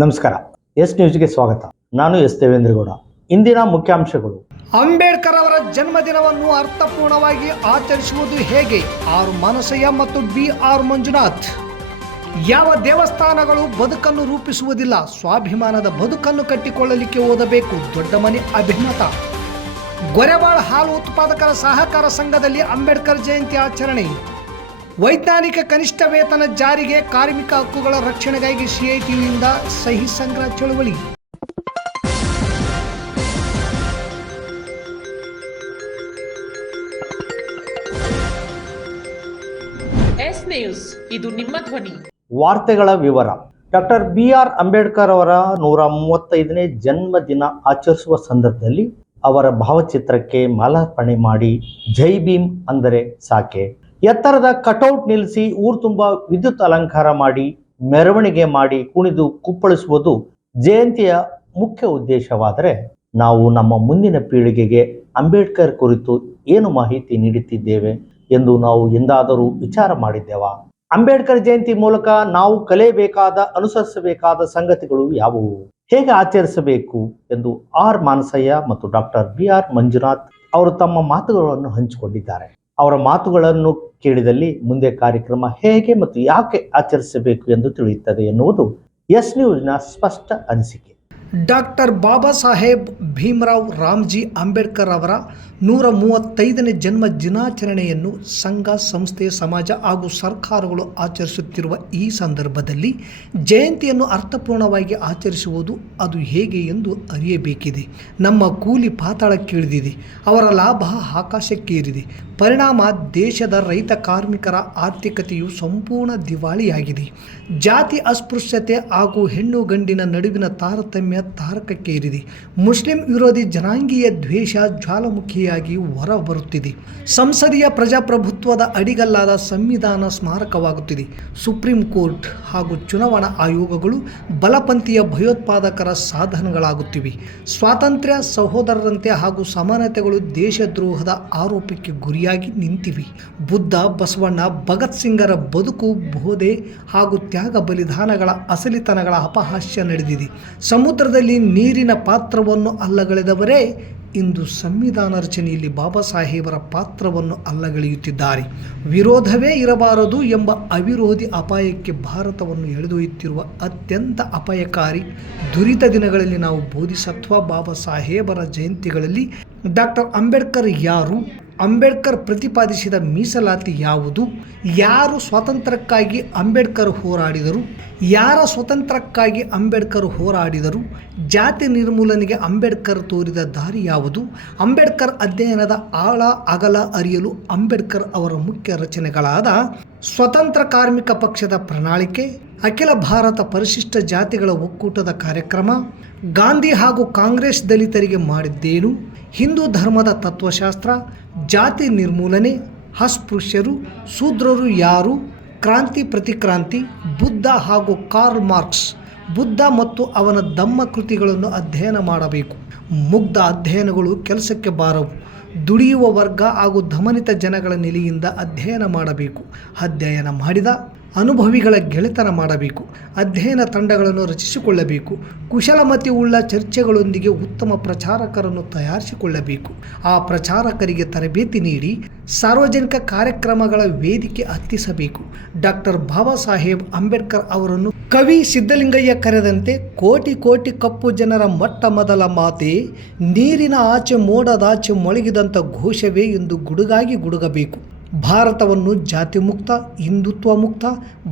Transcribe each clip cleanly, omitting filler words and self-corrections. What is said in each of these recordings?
ನಮಸ್ಕಾರ. ಎಸ್ ನ್ಯೂಸ್ಗೆ ಸ್ವಾಗತ. ನಾನು ಎಸ್ ದೇವೇಂದ್ರಗೌಡ. ಇಂದಿನ ಮುಖ್ಯಾಂಶಗಳು. ಅಂಬೇಡ್ಕರ್ ಅವರ ಜನ್ಮದಿನವನ್ನು ಅರ್ಥಪೂರ್ಣವಾಗಿ ಆಚರಿಸುವುದು ಹೇಗೆ? ಆರ್ ಮಾನಸಯ್ಯ ಮತ್ತು BR ಮಂಜುನಾಥ್. ಯಾವ ದೇವಸ್ಥಾನಗಳು ಬದುಕನ್ನು ರೂಪಿಸುವುದಿಲ್ಲ, ಸ್ವಾಭಿಮಾನದ ಬದುಕನ್ನು ಕಟ್ಟಿಕೊಳ್ಳಲಿಕ್ಕೆ ಓದಬೇಕು. ದೊಡ್ಡ ಮನೆ ಅಭಿಮತ. ಗೊರೆಬಾಳ್ ಹಾಲು ಉತ್ಪಾದಕರ ಸಹಕಾರ ಸಂಘದಲ್ಲಿ ಅಂಬೇಡ್ಕರ್ ಜಯಂತಿ ಆಚರಣೆ. ವೈಜ್ಞಾನಿಕ ಕನಿಷ್ಠ ವೇತನ ಜಾರಿಗೆ, ಕಾರ್ಮಿಕ ಹಕ್ಕುಗಳ ರಕ್ಷಣೆಗಾಗಿ CITUಯಿಂದ ಸಹಿ ಸಂಗ್ರಹ ಚಳುವಳಿ. ಎಸ್ ನ್ಯೂಸ್, ಇದು ನಿಮ್ಮ ಧ್ವನಿ. ವಾರ್ತೆಗಳ ವಿವರ. ಡಾಕ್ಟರ್ BR ಅಂಬೇಡ್ಕರ್ ಅವರ 135ನೇ ಜನ್ಮದಿನ ಆಚರಿಸುವ ಸಂದರ್ಭದಲ್ಲಿ ಅವರ ಭಾವಚಿತ್ರಕ್ಕೆ ಮಾಲಾರ್ಪಣೆ ಮಾಡಿ ಜೈ ಭೀಮ್ ಅಂದರೆ ಸಾಕೆ, ಎತ್ತರದ ಕಟೌಟ್ ನಿಲ್ಲಿಸಿ ಊರು ತುಂಬ ವಿದ್ಯುತ್ ಅಲಂಕಾರ ಮಾಡಿ ಮೆರವಣಿಗೆ ಮಾಡಿ ಕುಣಿದು ಕುಪ್ಪಳಿಸುವುದು ಜಯಂತಿಯ ಮುಖ್ಯ ಉದ್ದೇಶವಾದರೆ, ನಾವು ನಮ್ಮ ಮುಂದಿನ ಪೀಳಿಗೆಗೆ ಅಂಬೇಡ್ಕರ್ ಕುರಿತು ಏನು ಮಾಹಿತಿ ನೀಡುತ್ತಿದ್ದೇವೆ ಎಂದು ನಾವು ಎಂದಾದರೂ ವಿಚಾರ ಮಾಡಿದ್ದೇವಾ? ಅಂಬೇಡ್ಕರ್ ಜಯಂತಿ ಮೂಲಕ ನಾವು ಕಲಿಯಬೇಕಾದ, ಅನುಸರಿಸಬೇಕಾದ ಸಂಗತಿಗಳು ಯಾವುವು, ಹೇಗೆ ಆಚರಿಸಬೇಕು ಎಂದು ಆರ್ ಮಾನಸಯ್ಯ ಮತ್ತು ಡಾಕ್ಟರ್ BR ಮಂಜುನಾಥ್ ಅವರು ತಮ್ಮ ಮಾತುಗಳನ್ನು ಹಂಚಿಕೊಂಡಿದ್ದಾರೆ. ಅವರ ಮಾತುಗಳನ್ನು ಕೇಳಿದಲ್ಲಿ ಮುಂದೆ ಕಾರ್ಯಕ್ರಮ ಹೇಗೆ ಮತ್ತು ಯಾಕೆ ಆಚರಿಸಬೇಕು ಎಂದು ತಿಳಿಯುತ್ತದೆ ಎನ್ನುವುದು ಎಸ್ ನ್ಯೂಸ್ನ ಸ್ಪಷ್ಟ ಅನಿಸಿಕೆ. ಡಾಕ್ಟರ್ ಬಾಬಾ ಸಾಹೇಬ್ ಭೀಮರಾವ್ ರಾಮ್ಜಿ ಅಂಬೇಡ್ಕರ್ ಅವರ 135ನೇ ಜನ್ಮ ದಿನಾಚರಣೆಯನ್ನು ಸಂಘ, ಸಂಸ್ಥೆ, ಸಮಾಜ ಹಾಗೂ ಸರ್ಕಾರಗಳು ಆಚರಿಸುತ್ತಿರುವ ಈ ಸಂದರ್ಭದಲ್ಲಿ ಜಯಂತಿಯನ್ನು ಅರ್ಥಪೂರ್ಣವಾಗಿ ಆಚರಿಸುವುದು ಅದು ಹೇಗೆ ಎಂದು ಅರಿಯಬೇಕಿದೆ. ನಮ್ಮ ಕೂಲಿ ಪಾತಾಳಕ್ಕಿಳಿದಿದೆ, ಅವರ ಲಾಭ ಆಕಾಶಕ್ಕೇರಿದೆ. ಪರಿಣಾಮ ದೇಶದ ರೈತ ಕಾರ್ಮಿಕರ ಆರ್ಥಿಕತೆಯು ಸಂಪೂರ್ಣ ದಿವಾಳಿಯಾಗಿದೆ. ಜಾತಿ ಅಸ್ಪೃಶ್ಯತೆ ಹಾಗೂ ಹೆಣ್ಣು ಗಂಡಿನ ನಡುವಿನ ತಾರತಮ್ಯ ತಾರಕಕ್ಕೇರಿದೆ. ಮುಸ್ಲಿಂ ವಿರೋಧಿ ಜನಾಂಗೀಯ ದ್ವೇಷ ಜ್ವಾಲಾಮುಖಿಯಾಗಿ ಹೊರಬರುತ್ತಿದೆ. ಸಂಸದೀಯ ಪ್ರಜಾಪ್ರಭುತ್ವದ ಅಡಿಗಲ್ಲಾದ ಸಂವಿಧಾನ ಸ್ಮಾರಕವಾಗುತ್ತಿದೆ. ಸುಪ್ರೀಂ ಕೋರ್ಟ್ ಹಾಗೂ ಚುನಾವಣಾ ಆಯೋಗಗಳು ಬಲಪಂಥೀಯ ಭಯೋತ್ಪಾದಕರ ಸಾಧನಗಳಾಗುತ್ತಿವೆ. ಸ್ವಾತಂತ್ರ್ಯ, ಸಹೋದರರಂತೆ ಹಾಗೂ ಸಮಾನತೆಗಳು ದೇಶದ್ರೋಹದ ಆರೋಪಕ್ಕೆ ಗುರಿಯಾಗಿ ನಿಂತಿವೆ. ಬುದ್ಧ, ಬಸವಣ್ಣ, ಭಗತ್ ಸಿಂಗರ ಬದುಕು, ಬೋಧೆ ಹಾಗೂ ತ್ಯಾಗ ಬಲಿದಾನಗಳ ಅಸಲಿತನಗಳ ಅಪಹಾಸ್ಯ ನಡೆದಿದೆ. ಸಮುದ್ರದಲ್ಲಿ ನೀರಿನ ಪಾತ್ರವನ್ನು ಅಲ್ಲಗಳೆದವರೇ ಇಂದು ಸಂವಿಧಾನ ರಚನೆಯಲ್ಲಿ ಬಾಬಾ ಸಾಹೇಬರ ಪಾತ್ರವನ್ನು ಅಲ್ಲಗಳೆಯುತ್ತಿದ್ದಾರೆ. ವಿರೋಧವೇ ಇರಬಾರದು ಎಂಬ ಅವಿರೋಧಿ ಅಪಾಯಕ್ಕೆ ಭಾರತವನ್ನು ಎಳೆದೊಯ್ಯುತ್ತಿರುವ ಅತ್ಯಂತ ಅಪಾಯಕಾರಿ ದುರಿತ ದಿನಗಳಲ್ಲಿ ನಾವು ಬೋಧಿಸತ್ವ ಬಾಬಾ ಸಾಹೇಬರ ಜಯಂತಿಗಳಲ್ಲಿ ಡಾಕ್ಟರ್ ಅಂಬೇಡ್ಕರ್ ಯಾರು, ಅಂಬೇಡ್ಕರ್ ಪ್ರತಿಪಾದಿಸಿದ ಮೀಸಲಾತಿ ಯಾವುದು, ಯಾರು ಸ್ವಾತಂತ್ರ್ಯಕ್ಕಾಗಿ ಅಂಬೇಡ್ಕರ್ ಹೋರಾಡಿದರು, ಯಾರ ಸ್ವತಂತ್ರಕ್ಕಾಗಿ ಅಂಬೇಡ್ಕರ್ ಹೋರಾಡಿದರು, ಜಾತಿ ನಿರ್ಮೂಲನೆಗೆ ಅಂಬೇಡ್ಕರ್ ತೋರಿದ ದಾರಿ ಯಾವುದು, ಅಂಬೇಡ್ಕರ್ ಅಧ್ಯಯನದ ಆಳ ಅಗಲ ಅರಿಯಲು ಅಂಬೇಡ್ಕರ್ ಅವರ ಮುಖ್ಯ ರಚನೆಗಳಾದ ಸ್ವತಂತ್ರ ಕಾರ್ಮಿಕ ಪಕ್ಷದ ಪ್ರಣಾಳಿಕೆ, ಅಖಿಲ ಭಾರತ ಪರಿಶಿಷ್ಟ ಜಾತಿಗಳ ಒಕ್ಕೂಟದ ಕಾರ್ಯಕ್ರಮ, ಗಾಂಧಿ ಹಾಗೂ ಕಾಂಗ್ರೆಸ್ ದಲಿತರಿಗೆ ಮಾಡಿದ್ದೇನು, ಹಿಂದೂ ಧರ್ಮದ ತತ್ವಶಾಸ್ತ್ರ, ಜಾತಿ ನಿರ್ಮೂಲನೆ, ಅಸ್ಪೃಶ್ಯರು, ಶೂದ್ರರು ಯಾರು, ಕ್ರಾಂತಿ ಪ್ರತಿಕ್ರಾಂತಿ, ಬುದ್ಧ ಹಾಗೂ ಕಾರ್ಲ್ ಮಾರ್ಕ್ಸ್, ಬುದ್ಧ ಮತ್ತು ಅವನ ಧಮ್ಮ ಕೃತಿಗಳನ್ನು ಅಧ್ಯಯನ ಮಾಡಬೇಕು. ಮುಗ್ಧ ಅಧ್ಯಯನಗಳು ಕೆಲಸಕ್ಕೆ ಬಾರವು. ದುಡಿಯುವ ವರ್ಗ ಹಾಗೂ ದಮನಿತ ಜನಗಳ ನೆಲೆಯಿಂದ ಅಧ್ಯಯನ ಮಾಡಬೇಕು. ಅಧ್ಯಯನ ಮಾಡಿದ ಅನುಭವಿಗಳ ಗೆಳೆತನ ಮಾಡಬೇಕು. ಅಧ್ಯಯನ ತಂಡಗಳನ್ನು ರಚಿಸಿಕೊಳ್ಳಬೇಕು. ಕುಶಲಮತಿ ಉಳ್ಳ ಚರ್ಚೆಗಳೊಂದಿಗೆ ಉತ್ತಮ ಪ್ರಚಾರಕರನ್ನು ತಯಾರಿಸಿಕೊಳ್ಳಬೇಕು. ಆ ಪ್ರಚಾರಕರಿಗೆ ತರಬೇತಿ ನೀಡಿ ಸಾರ್ವಜನಿಕ ಕಾರ್ಯಕ್ರಮಗಳ ವೇದಿಕೆ ಹತ್ತಿಸಬೇಕು. ಡಾಕ್ಟರ್ ಬಾಬಾ ಸಾಹೇಬ್ ಅಂಬೇಡ್ಕರ್ ಅವರನ್ನು ಕವಿ ಸಿದ್ಧಲಿಂಗಯ್ಯ ಕರೆದಂತೆ ಕೋಟಿ ಕೋಟಿ ಕಪ್ಪು ಜನರ ಮೊಟ್ಟ ಮೊದಲ ಮಾತೆ ನೀರಿನ ಆಚೆ ಮೋಡದಾಚೆ ಮೊಳಗಿದಂಥ ಘೋಷವೇ ಎಂದು ಗುಡುಗಾಗಿ ಗುಡುಗಬೇಕು. ಭಾರತವನ್ನು ಜಾತಿ ಮುಕ್ತ, ಹಿಂದುತ್ವ ಮುಕ್ತ,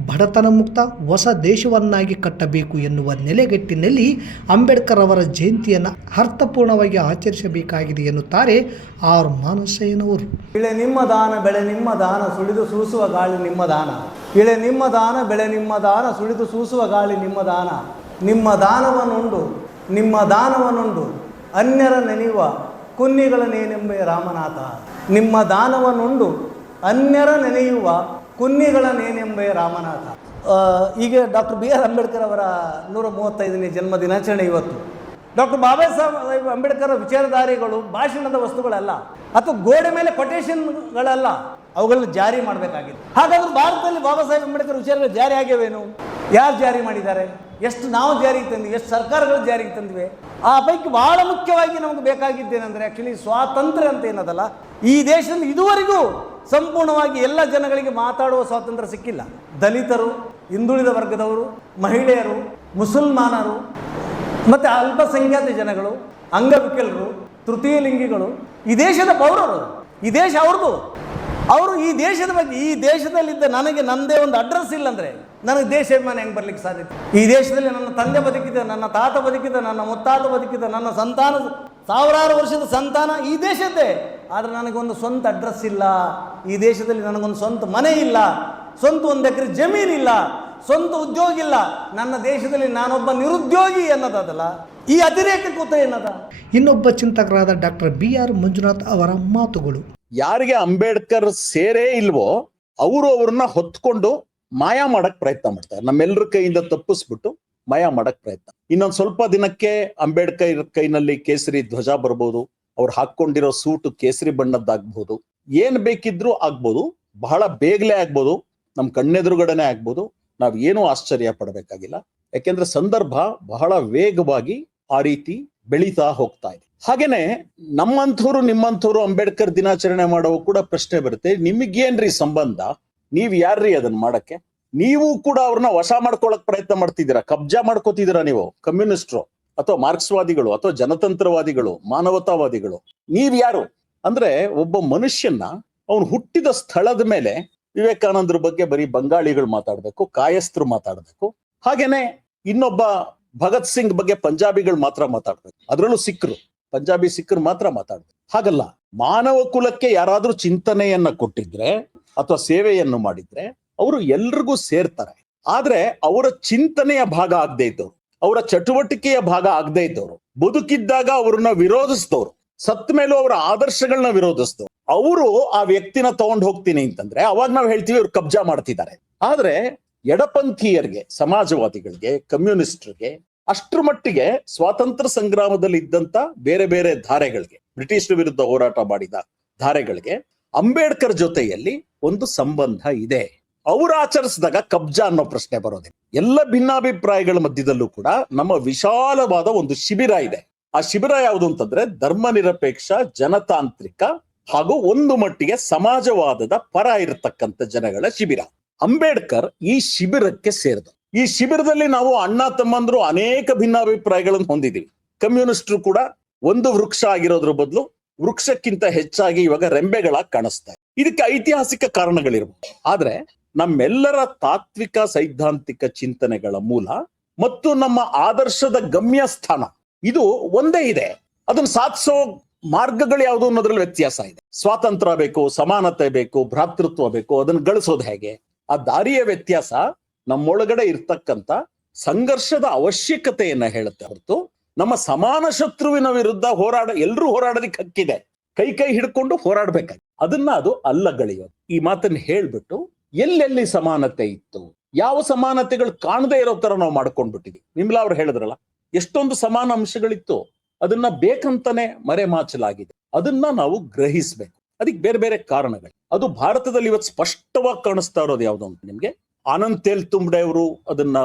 ಬಡತನ ಮುಕ್ತ ಹೊಸ ದೇಶವನ್ನಾಗಿ ಕಟ್ಟಬೇಕು ಎನ್ನುವ ನೆಲೆಗಟ್ಟಿನಲ್ಲಿ ಅಂಬೇಡ್ಕರ್ ಅವರ ಜಯಂತಿಯನ್ನು ಅರ್ಥಪೂರ್ಣವಾಗಿ ಆಚರಿಸಬೇಕಾಗಿದೆ ಎನ್ನುತ್ತಾರೆ ಆರ್ ಮಾನಸಯ್ಯನವರು. ಇಳೆ ನಿಮ್ಮ ದಾನ ಬೆಳೆ ನಿಮ್ಮ ದಾನ, ಸುಳಿದು ಸೂಸುವ ಗಾಳಿ ನಿಮ್ಮ ದಾನ. ಇಳೆ ನಿಮ್ಮ ದಾನ ಬೆಳೆ ನಿಮ್ಮ ದಾನ, ಸುಳಿದು ಸೂಸುವ ಗಾಳಿ ನಿಮ್ಮ ದಾನ. ನಿಮ್ಮ ದಾನವನ್ನುಂಡು ಅನ್ಯರ ನೆನೆಯುವ ಕುನ್ನಿಗಳನ್ನೇನೆಂಬೆ ರಾಮನಾಥ. ನಿಮ್ಮ ದಾನವನ್ನುಂಡು ಅನ್ಯರ ನೆನೆಯುವ ಕುನ್ನಿಗಳನ್ನೇನೆಂಬೆ ರಾಮನಾಥ. ಹೀಗೆ ಡಾಕ್ಟರ್ BR ಅಂಬೇಡ್ಕರ್ ಅವರ 135ನೇ ಜನ್ಮ ದಿನಾಚರಣೆ ಇವತ್ತು. ಡಾಕ್ಟರ್ ಬಾಬಾ ಸಾಹೇಬ್ ಅಂಬೇಡ್ಕರ್ ವಿಚಾರಧಾರೆಗಳು ಭಾಷಣದ ವಸ್ತುಗಳಲ್ಲ, ಅಥವಾ ಗೋಡೆ ಮೇಲೆ ಕೊಟೇಶನ್ಗಳಲ್ಲ, ಅವುಗಳನ್ನು ಜಾರಿ ಮಾಡಬೇಕಾಗಿದೆ. ಹಾಗಾದ್ರೆ ಭಾರತದಲ್ಲಿ ಬಾಬಾ ಸಾಹೇಬ್ ಅಂಬೇಡ್ಕರ್ ವಿಚಾರಗಳು ಜಾರಿ ಆಗ್ಯವೇನು? ಯಾರು ಜಾರಿ ಮಾಡಿದ್ದಾರೆ? ಎಷ್ಟು ನಾವು ಜಾರಿಗೆ ತಂದಿವೆ, ಎಷ್ಟು ಸರ್ಕಾರಗಳು ಜಾರಿಗೆ ತಂದಿವೆ. ಆ ಪೈಕಿ ಬಹಳ ಮುಖ್ಯವಾಗಿ ನಮಗೆ ಬೇಕಾಗಿದ್ದೇನೆಂದರೆ ಆ್ಯಕ್ಚುಲಿ ಸ್ವಾತಂತ್ರ್ಯ ಅಂತ ಏನದಲ್ಲ, ಈ ದೇಶದಲ್ಲಿ ಇದುವರೆಗೂ ಸಂಪೂರ್ಣವಾಗಿ ಎಲ್ಲ ಜನಗಳಿಗೆ ಮಾತಾಡುವ ಸ್ವಾತಂತ್ರ್ಯ ಸಿಕ್ಕಿಲ್ಲ. ದಲಿತರು, ಹಿಂದುಳಿದ ವರ್ಗದವರು, ಮಹಿಳೆಯರು, ಮುಸಲ್ಮಾನರು ಮತ್ತು ಅಲ್ಪಸಂಖ್ಯಾತ ಜನಗಳು, ಅಂಗವಿಕಲರು, ತೃತೀಯ ಲಿಂಗಿಗಳು ಈ ದೇಶದ ಪೌರರು. ಈ ದೇಶ ಅವ್ರದ್ದು. ಅವರು ಈ ದೇಶದ ಬಗ್ಗೆ, ಈ ದೇಶದಲ್ಲಿದ್ದ ನನಗೆ ನನ್ನದೇ ಒಂದು ಅಡ್ರೆಸ್ ಇಲ್ಲ ಅಂದರೆ ನನಗೆ ದೇಶಾಭಿಮಾನ ಹೆಂಗೆ ಬರಲಿಕ್ಕೆ ಸಾಧ್ಯತೆ? ಈ ದೇಶದಲ್ಲಿ ನನ್ನ ತಂದೆ ಬದುಕಿದ, ನನ್ನ ತಾತ ಬದುಕಿದ, ನನ್ನ ಮುತ್ತಾತ ಬದುಕಿದ, ನನ್ನ ಸಂತಾನ ಸಾವಿರಾರು ವರ್ಷದ ಸಂತಾನ ಈ ದೇಶದ್ದೇ. ಆದರೆ ನನಗೊಂದು ಸ್ವಂತ ಅಡ್ರೆಸ್ ಇಲ್ಲ. ಈ ದೇಶದಲ್ಲಿ ನನಗೊಂದು ಸ್ವಂತ ಮನೆ ಇಲ್ಲ, ಸ್ವಂತ 1 ಎಕರೆ ಜಮೀನಿಲ್ಲ, ಸ್ವಂತ ಉದ್ಯೋಗ ಇಲ್ಲ. ನನ್ನ ದೇಶದಲ್ಲಿ ನಾನೊಬ್ಬ ನಿರುದ್ಯೋಗಿ ಅನ್ನೋದಲ್ಲ. ಈ ಅತಿರೇಕ ಕೂತ ಏನದ? ಇನ್ನೊಬ್ಬ ಚಿಂತಕರಾದ ಡಾಕ್ಟರ್ BR ಮಂಜುನಾಥ್ ಅವರ ಮಾತುಗಳು. ಯಾರಿಗೆ ಅಂಬೇಡ್ಕರ್ ಸೇರೇ ಇಲ್ವೋ ಅವರು ಅವ್ರನ್ನ ಹೊತ್ಕೊಂಡು ಮಾಯ ಮಾಡಕ್ ಪ್ರಯತ್ನ ಮಾಡ್ತಾರೆ. ನಮ್ಮೆಲ್ಲರ ಕೈಯಿಂದ ತಪ್ಪಿಸ್ಬಿಟ್ಟು ಮಾಯ ಮಾಡಕ್ ಪ್ರಯತ್ನ. ಇನ್ನೊಂದ್ ಸ್ವಲ್ಪ ದಿನಕ್ಕೆ ಅಂಬೇಡ್ಕರ್ ಕೈನಲ್ಲಿ ಕೇಸರಿ ಧ್ವಜ ಬರ್ಬೋದು, ಅವ್ರು ಹಾಕೊಂಡಿರೋ ಸೂಟು ಕೇಸರಿ ಬಣ್ಣದ್ದಾಗ್ಬೋದು, ಏನ್ ಬೇಕಿದ್ರು ಆಗ್ಬೋದು, ಬಹಳ ಬೇಗನೆ ಆಗ್ಬೋದು, ನಮ್ ಕಣ್ಣೆದುರುಗಡೆನೆ ಆಗ್ಬೋದು. ನಾವ್ ಏನೂ ಆಶ್ಚರ್ಯ ಪಡಬೇಕಾಗಿಲ್ಲ. ಯಾಕೆಂದ್ರೆ ಸಂದರ್ಭ ಬಹಳ ವೇಗವಾಗಿ ಆ ರೀತಿ ಬೆಳೀತಾ ಹೋಗ್ತಾ ಇದೆ. ಹಾಗೇನೆ ನಮ್ಮಂಥವ್ರು ನಿಮ್ಮಂಥವ್ರು ಅಂಬೇಡ್ಕರ್ ದಿನಾಚರಣೆ ಮಾಡೋ ಕೂಡ ಪ್ರಶ್ನೆ ಬರುತ್ತೆ, ನಿಮಗೇನ್ರಿ ಸಂಬಂಧ? ನೀವ್ ಯಾರ್ರಿ ಅದನ್ನ ಮಾಡಕ್ಕೆ? ನೀವು ಕೂಡ ಅವ್ರನ್ನ ವಶ ಮಾಡ್ಕೊಳಕ್ ಪ್ರಯತ್ನ ಮಾಡ್ತಿದ್ದೀರಾ, ಕಬ್ಜಾ ಮಾಡ್ಕೋತಿದ್ದೀರಾ ನೀವು. ಕಮ್ಯುನಿಸ್ಟ್ರು ಅಥವಾ ಮಾರ್ಕ್ಸ್ವಾದಿಗಳು ಅಥವಾ ಜನತಂತ್ರವಾದಿಗಳು, ಮಾನವತಾವಾದಿಗಳು, ನೀವ್ ಯಾರು ಅಂದ್ರೆ ಒಬ್ಬ ಮನುಷ್ಯನ್ನ ಅವನು ಹುಟ್ಟಿದ ಸ್ಥಳದ ಮೇಲೆ ವಿವೇಕಾನಂದ್ರ ಬಗ್ಗೆ ಬರೀ ಬಂಗಾಳಿಗಳು ಮಾತಾಡ್ಬೇಕು, ಕಾಯಸ್ಥರು ಮಾತಾಡ್ಬೇಕು. ಹಾಗೇನೆ ಇನ್ನೊಬ್ಬ ಭಗತ್ ಸಿಂಗ್ ಬಗ್ಗೆ ಪಂಜಾಬಿಗಳು ಮಾತ್ರ ಮಾತಾಡ್ಬೇಕು, ಅದರಲ್ಲೂ ಸಿಖ್ರು, ಪಂಜಾಬಿ ಸಿಖ್ರು ಮಾತ್ರ ಮಾತಾಡ್ಬೇಕು. ಹಾಗಲ್ಲ, ಮಾನವ ಕುಲಕ್ಕೆ ಯಾರಾದ್ರೂ ಚಿಂತನೆಯನ್ನ ಕೊಟ್ಟಿದ್ರೆ ಅಥವಾ ಸೇವೆಯನ್ನು ಮಾಡಿದ್ರೆ ಅವರು ಎಲ್ರಿಗೂ ಸೇರ್ತಾರೆ. ಆದ್ರೆ ಅವರ ಚಿಂತನೆಯ ಭಾಗ ಆಗದೆ ಇದ್ದವ್ರು, ಅವರ ಚಟುವಟಿಕೆಯ ಭಾಗ ಆಗದೆ ಇದ್ದವ್ರು, ಬದುಕಿದ್ದಾಗ ಅವ್ರನ್ನ ವಿರೋಧಿಸಿದವ್ರು, ಸತ್ ಮೇಲೂ ಅವರ ಆದರ್ಶಗಳನ್ನ ವಿರೋಧಿಸಿದವ್ರು, ಅವರು ಆ ವ್ಯಕ್ತಿನ ತಗೊಂಡು ಹೋಗ್ತೀನಿ ಅಂತಂದ್ರೆ ಅವಾಗ ನಾವು ಹೇಳ್ತೀವಿ ಅವ್ರು ಕಬ್ಜಾ ಮಾಡ್ತಿದ್ದಾರೆ. ಆದ್ರೆ ಎಡಪಂಥೀಯರಿಗೆ, ಸಮಾಜವಾದಿಗಳಿಗೆ, ಕಮ್ಯುನಿಸ್ಟರ್ಗೆ ಅಷ್ಟ್ರ ಮಟ್ಟಿಗೆ ಸ್ವಾತಂತ್ರ್ಯ ಸಂಗ್ರಾಮದಲ್ಲಿ ಇದ್ದಂತ ಬೇರೆ ಬೇರೆ ಧಾರೆಗಳಿಗೆ, ಬ್ರಿಟಿಷರ ವಿರುದ್ಧ ಹೋರಾಟ ಮಾಡಿದ ಧಾರೆಗಳಿಗೆ ಅಂಬೇಡ್ಕರ್ ಜೊತೆಯಲ್ಲಿ ಒಂದು ಸಂಬಂಧ ಇದೆ. ಅವರು ಆಚರಿಸಿದಾಗ ಕಬ್ಜಾ ಅನ್ನೋ ಪ್ರಶ್ನೆ ಬರೋದಿಲ್ಲ. ಎಲ್ಲ ಭಿನ್ನಾಭಿಪ್ರಾಯಗಳ ಮಧ್ಯದಲ್ಲೂ ಕೂಡ ನಮ್ಮ ವಿಶಾಲವಾದ ಒಂದು ಶಿಬಿರ ಇದೆ. ಆ ಶಿಬಿರ ಯಾವುದು ಅಂತಂದ್ರೆ ಧರ್ಮ ನಿರಪೇಕ್ಷ, ಜನತಾಂತ್ರಿಕ ಹಾಗೂ ಒಂದು ಮಟ್ಟಿಗೆ ಸಮಾಜವಾದದ ಪರ ಇರತಕ್ಕಂಥ ಜನಗಳ ಶಿಬಿರ. ಅಂಬೇಡ್ಕರ್ ಈ ಶಿಬಿರಕ್ಕೆ ಸೇರಿದ. ಈ ಶಿಬಿರದಲ್ಲಿ ನಾವು ಅಣ್ಣ ತಮ್ಮಂದ್ರು ಅನೇಕ ಭಿನ್ನಾಭಿಪ್ರಾಯಗಳನ್ನು ಹೊಂದಿದ್ದೀವಿ. ಕಮ್ಯುನಿಸ್ಟರು ಕೂಡ ಒಂದು ವೃಕ್ಷ ಆಗಿರೋದ್ರ ಬದಲು ವೃಕ್ಷಕ್ಕಿಂತ ಹೆಚ್ಚಾಗಿ ಇವಾಗ ರೆಂಬೆಗಳಾಗಿ ಕಾಣಿಸ್ತಾರೆ. ಇದಕ್ಕೆ ಐತಿಹಾಸಿಕ ಕಾರಣಗಳಿರ್ಬೋದು. ಆದ್ರೆ ನಮ್ಮೆಲ್ಲರ ತಾತ್ವಿಕ ಸೈದ್ಧಾಂತಿಕ ಚಿಂತನೆಗಳ ಮೂಲ ಮತ್ತು ನಮ್ಮ ಆದರ್ಶದ ಗಮ್ಯ ಸ್ಥಾನ ಇದು ಒಂದೇ ಇದೆ. ಅದನ್ನ ಸಾಧಿಸೋ ಮಾರ್ಗಗಳು ಯಾವುದು ಅನ್ನೋದ್ರಲ್ಲಿ ವ್ಯತ್ಯಾಸ ಇದೆ. ಸ್ವಾತಂತ್ರ್ಯ ಬೇಕು, ಸಮಾನತೆ ಬೇಕು, ಭ್ರಾತೃತ್ವ ಬೇಕು, ಅದನ್ನ ಗಳಿಸೋದು ಹೇಗೆ? ಆ ದಾರಿಯ ವ್ಯತ್ಯಾಸ ನಮ್ಮೊಳಗಡೆ ಇರ್ತಕ್ಕಂಥ ಸಂಘರ್ಷದ ಅವಶ್ಯಕತೆಯನ್ನ ಹೇಳುತ್ತೆ ಹೊರತು ನಮ್ಮ ಸಮಾನ ಶತ್ರುವಿನ ವಿರುದ್ಧ ಎಲ್ರೂ ಹೋರಾಡೋದಕ್ಕೆ ಹಕ್ಕಿದೆ, ಕೈ ಕೈ ಹಿಡ್ಕೊಂಡು ಹೋರಾಡ್ಬೇಕಾಗಿ ಅದನ್ನ ಅದು ಅಲ್ಲಗಳೆಯೋದು. ಈ ಮಾತನ್ನ ಹೇಳ್ಬಿಟ್ಟು ಎಲ್ಲೆಲ್ಲಿ ಸಮಾನತೆ ಇತ್ತು, ಯಾವ ಸಮಾನತೆಗಳು ಕಾಣದೇ ಇರೋ ತರ ನಾವು ಮಾಡ್ಕೊಂಡ್ಬಿಟ್ಟಿದ್ವಿ. ನಿಮ್ಲ ಅವ್ರು ಹೇಳಿದ್ರಲ್ಲ, ಎಷ್ಟೊಂದು ಸಮಾನ ಅಂಶಗಳಿತ್ತು, ಅದನ್ನ ಬೇಕಂತಾನೆ ಮರೆಮಾಚಲಾಗಿದೆ. ಅದನ್ನ ನಾವು ಗ್ರಹಿಸ್ಬೇಕು. ಅದಕ್ಕೆ ಬೇರೆ ಬೇರೆ ಕಾರಣಗಳು. ಅದು ಭಾರತದಲ್ಲಿ ಇವತ್ತು ಸ್ಪಷ್ಟವಾಗಿ ಕಾಣಿಸ್ತಾ ಇರೋದು ಯಾವುದು ಅಂತ ನಿಮ್ಗೆ ಆನಂದ್ ತೇಲ್ತುಂಬಡೆ ಅವರು ಅದನ್ನ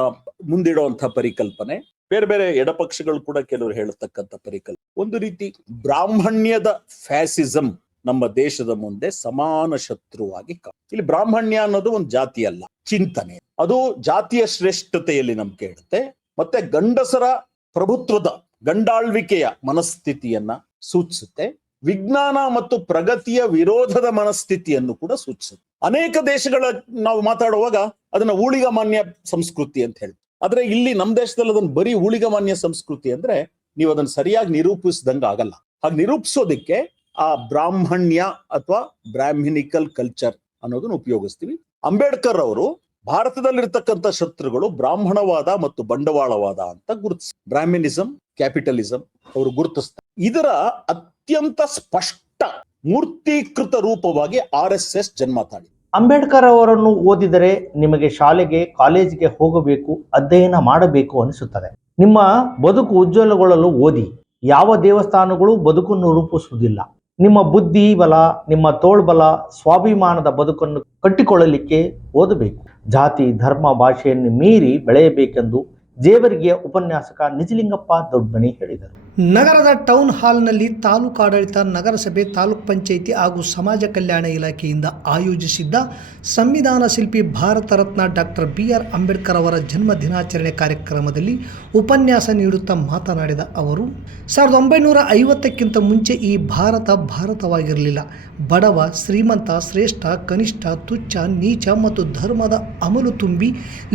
ಮುಂದಿಡುವಂತಹ ಪರಿಕಲ್ಪನೆ, ಬೇರೆ ಬೇರೆ ಎಡಪಕ್ಷಗಳು ಕೂಡ ಕೆಲವರು ಹೇಳತಕ್ಕಂಥ ಪರಿಕಲ್ಪನೆ, ಒಂದು ರೀತಿ ಬ್ರಾಹ್ಮಣ್ಯದ ಫ್ಯಾಸಿಸಂ ನಮ್ಮ ದೇಶದ ಮುಂದೆ ಸಮಾನ ಶತ್ರುವಾಗಿ ಇಲ್ಲಿ ಬ್ರಾಹ್ಮಣ್ಯ ಅನ್ನೋದು ಒಂದು ಜಾತಿ ಅಲ್ಲ, ಚಿಂತನೆ. ಅದು ಜಾತಿಯ ಶ್ರೇಷ್ಠತೆಯಲ್ಲಿ ನಂಬಿಕೆ ಇಡುತ್ತೆ, ಮತ್ತೆ ಗಂಡಸರ ಪ್ರಭುತ್ವದ ಗಂಡಾಳ್ವಿಕೆಯ ಮನಸ್ಥಿತಿಯನ್ನ ಸೂಚಿಸುತ್ತೆ, ವಿಜ್ಞಾನ ಮತ್ತು ಪ್ರಗತಿಯ ವಿರೋಧದ ಮನಸ್ಥಿತಿಯನ್ನು ಕೂಡ ಸೂಚಿಸುತ್ತೆ. ಅನೇಕ ದೇಶಗಳ ನಾವು ಮಾತಾಡುವಾಗ ಅದನ್ನ ಊಳಿಗಮಾನ್ಯ ಸಂಸ್ಕೃತಿ ಅಂತ ಹೇಳಿ, ಆದ್ರೆ ಇಲ್ಲಿ ನಮ್ಮ ದೇಶದಲ್ಲಿ ಅದನ್ನ ಬರೀ ಊಳಿಗಮಾನ್ಯ ಸಂಸ್ಕೃತಿ ಅಂದ್ರೆ ನೀವು ಅದನ್ನ ಸರಿಯಾಗಿ ನಿರೂಪಿಸಿದಂಗ ಆಗಲ್ಲ. ಹಾಗೆ ನಿರೂಪಿಸೋದಿಕ್ಕೆ ಆ ಬ್ರಾಹ್ಮಣ್ಯ ಅಥವಾ ಬ್ರಾಹ್ಮಿನಿಕಲ್ ಕಲ್ಚರ್ ಅನ್ನೋದನ್ನ ಉಪಯೋಗಿಸ್ತೀವಿ. ಅಂಬೇಡ್ಕರ್ ಅವರು ಭಾರತದಲ್ಲಿರ್ತಕ್ಕಂಥ ಶತ್ರುಗಳು ಬ್ರಾಹ್ಮಣವಾದ ಮತ್ತು ಬಂಡವಾಳವಾದ ಅಂತ ಗುರುತಿಸ್, ಬ್ರಾಹ್ಮಿನಿಸಂ, ಕ್ಯಾಪಿಟಲಿಸಂ ಅವರು ಗುರುತಿಸ್ತಾರೆ. ಇದರ ಅತ್ಯಂತ ಸ್ಪಷ್ಟ ಮೂರ್ತೀಕೃತ ರೂಪವಾಗಿ RSS ಜನ್ಮ ತಾಳಿದೆ. ಅಂಬೇಡ್ಕರ್ ಅವರನ್ನು ಓದಿದರೆ ನಿಮಗೆ ಶಾಲೆಗೆ, ಕಾಲೇಜಿಗೆ ಹೋಗಬೇಕು, ಅಧ್ಯಯನ ಮಾಡಬೇಕು ಅನಿಸುತ್ತದೆ. ನಿಮ್ಮ ಬದುಕು ಉಜ್ವಲಗೊಳ್ಳಲು ಓದಿ. ಯಾವ ದೇವಸ್ಥಾನಗಳು ಬದುಕನ್ನು ರೂಪಿಸುವುದಿಲ್ಲ. ನಿಮ್ಮ ಬುದ್ಧಿ ಬಲ, ನಿಮ್ಮ ತೋಳ್ಬಲ, ಸ್ವಾಭಿಮಾನದ ಬದುಕನ್ನು ಕಟ್ಟಿಕೊಳ್ಳಲಿಕ್ಕೆ ಓದಬೇಕು. ಜಾತಿ, ಧರ್ಮ, ಭಾಷೆಯನ್ನು ಮೀರಿ ಬೆಳೆಯಬೇಕೆಂದು ಜೇವರ್ಗಿಯ ಉಪನ್ಯಾಸಕ ನಿಜಲಿಂಗಪ್ಪ ದೊಡ್ಡಮನಿ ಹೇಳಿದರು. ನಗರದ ಟೌನ್ ಹಾಲ್ನಲ್ಲಿ ತಾಲೂಕಾಡಳಿತ, ನಗರಸಭೆ, ತಾಲೂಕ್ ಪಂಚಾಯಿತಿ ಹಾಗೂ ಸಮಾಜ ಕಲ್ಯಾಣ ಇಲಾಖೆಯಿಂದ ಆಯೋಜಿಸಿದ್ದ ಸಂವಿಧಾನ ಶಿಲ್ಪಿ ಭಾರತ ರತ್ನ ಡಾಕ್ಟರ್ BR ಅಂಬೇಡ್ಕರ್ ಅವರ ಜನ್ಮ ದಿನಾಚರಣೆ ಕಾರ್ಯಕ್ರಮದಲ್ಲಿ ಉಪನ್ಯಾಸ ನೀಡುತ್ತಾ ಮಾತನಾಡಿದ ಅವರು, 1950ಕ್ಕಿಂತ ಮುಂಚೆ ಈ ಭಾರತವಾಗಿರಲಿಲ್ಲ. ಬಡವ, ಶ್ರೀಮಂತ, ಶ್ರೇಷ್ಠ, ಕನಿಷ್ಠ, ತುಚ್ಛ, ನೀಚ ಮತ್ತು ಧರ್ಮದ ಅಮಲು ತುಂಬಿ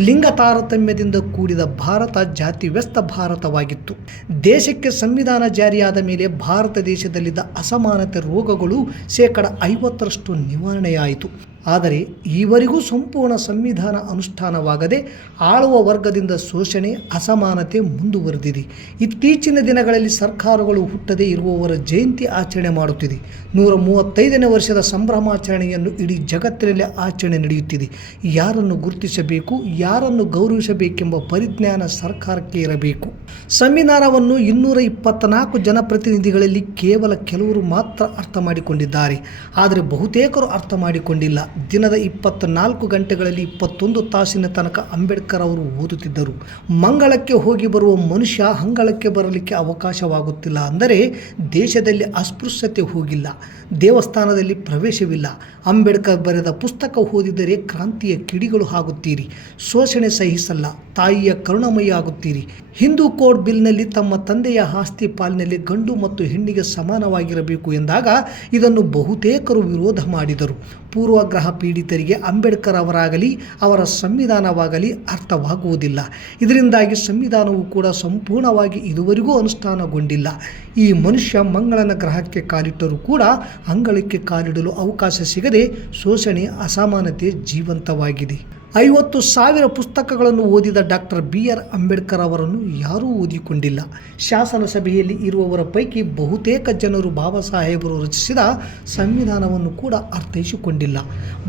ಲಿಂಗ ತಾರತಮ್ಯದಿಂದ ಕೂಡಿದ ಭಾರತ ಜಾತಿವ್ಯಸ್ತ ಭಾರತವಾಗಿತ್ತು. ದೇಶಕ್ಕೆ ಸಂವಿಧಾನ ಜಾರಿಯಾದ ಮೇಲೆ ಭಾರತ ದೇಶದಲ್ಲಿದ್ದ ಅಸಮಾನತೆ ರೋಗಗಳು 50% ನಿವಾರಣೆಯಾಯಿತು. ಆದರೆ ಈವರೆಗೂ ಸಂಪೂರ್ಣ ಸಂವಿಧಾನ ಅನುಷ್ಠಾನವಾಗದೆ ಆಳುವ ವರ್ಗದಿಂದ ಶೋಷಣೆ, ಅಸಮಾನತೆ ಮುಂದುವರೆದಿದೆ. ಇತ್ತೀಚಿನ ದಿನಗಳಲ್ಲಿ ಸರ್ಕಾರಗಳು ಹುಟ್ಟದೇ ಇರುವವರ ಜಯಂತಿ ಆಚರಣೆ ಮಾಡುತ್ತಿದೆ. 135ನೇ ವರ್ಷದ ಸಂಭ್ರಮಾಚರಣೆಯನ್ನು ಇಡೀ ಜಗತ್ತಿನಲ್ಲಿ ಆಚರಣೆ ನಡೆಯುತ್ತಿದೆ. ಯಾರನ್ನು ಗುರುತಿಸಬೇಕು, ಯಾರನ್ನು ಗೌರವಿಸಬೇಕೆಂಬ ಪರಿಜ್ಞಾನ ಸರ್ಕಾರಕ್ಕೆ ಇರಬೇಕು. ಸಂವಿಧಾನವನ್ನು 224 ಜನಪ್ರತಿನಿಧಿಗಳಲ್ಲಿ ಕೇವಲ ಕೆಲವರು ಮಾತ್ರ ಅರ್ಥ ಮಾಡಿಕೊಂಡಿದ್ದಾರೆ. ಆದರೆ ಬಹುತೇಕರು ಅರ್ಥ ಮಾಡಿಕೊಂಡಿಲ್ಲ. ದಿನದ 24 ಗಂಟೆಗಳಲ್ಲಿ 21 ತಾಸಿನ ತನಕ ಅಂಬೇಡ್ಕರ್ ಅವರು ಓದುತ್ತಿದ್ದರು. ಮಂಗಳಕ್ಕೆ ಹೋಗಿ ಬರುವ ಮನುಷ್ಯ ಅಂಗಳಕ್ಕೆ ಬರಲಿಕ್ಕೆ ಅವಕಾಶವಾಗುತ್ತಿಲ್ಲ. ಅಂದರೆ ದೇಶದಲ್ಲಿ ಅಸ್ಪೃಶ್ಯತೆ ಹೋಗಿಲ್ಲ, ದೇವಸ್ಥಾನದಲ್ಲಿ ಪ್ರವೇಶವಿಲ್ಲ. ಅಂಬೇಡ್ಕರ್ ಬರೆದ ಪುಸ್ತಕ ಓದಿದರೆ ಕ್ರಾಂತಿಯ ಕಿಡಿಗಳು ಆಗುತ್ತೀರಿ, ಶೋಷಣೆ ಸಹಿಸಲ್ಲ, ತಾಯಿಯ ಕರುಣಮಯ ಆಗುತ್ತೀರಿ. ಹಿಂದೂ ಕೋಡ್ ಬಿಲ್ನಲ್ಲಿ ತಮ್ಮ ತಂದೆಯ ಆಸ್ತಿ ಪಾಲಿನಲ್ಲಿ ಗಂಡು ಮತ್ತು ಹೆಣ್ಣಿಗೆ ಸಮಾನವಾಗಿರಬೇಕು ಎಂದಾಗ ಇದನ್ನು ಬಹುತೇಕರು ವಿರೋಧ ಮಾಡಿದರು. ಪೂರ್ವಗ್ರಹ ಪೀಡಿತರಿಗೆ ಅಂಬೇಡ್ಕರ್ ಅವರಾಗಲಿ ಅವರ ಸಂವಿಧಾನವಾಗಲಿ ಅರ್ಥವಾಗುವುದಿಲ್ಲ. ಇದರಿಂದಾಗಿ ಸಂವಿಧಾನವು ಕೂಡ ಸಂಪೂರ್ಣವಾಗಿ ಇದುವರೆಗೂ ಅನುಷ್ಠಾನಗೊಂಡಿಲ್ಲ. ಈ ಮನುಷ್ಯ ಮಂಗಳನ ಗ್ರಹಕ್ಕೆ ಕಾಲಿಟ್ಟರೂ ಕೂಡ ಅಂಗಳಕ್ಕೆ ಕಾಲಿಡಲು ಅವಕಾಶ ಸಿಗದೆ ಶೋಷಣೆ, ಅಸಮಾನತೆ ಜೀವಂತವಾಗಿದೆ. 50,000 ಪುಸ್ತಕಗಳನ್ನು ಓದಿದ ಡಾಕ್ಟರ್ BR ಅಂಬೇಡ್ಕರ್ ಅವರನ್ನು ಯಾರೂ ಓದಿಕೊಂಡಿಲ್ಲ. ಶಾಸನಸಭೆಯಲ್ಲಿ ಇರುವವರ ಪೈಕಿ ಬಹುತೇಕ ಜನರು ಬಾಬಾ ಸಾಹೇಬರು ರಚಿಸಿದ ಸಂವಿಧಾನವನ್ನು ಕೂಡ ಅರ್ಥೈಸಿಕೊಂಡಿಲ್ಲ.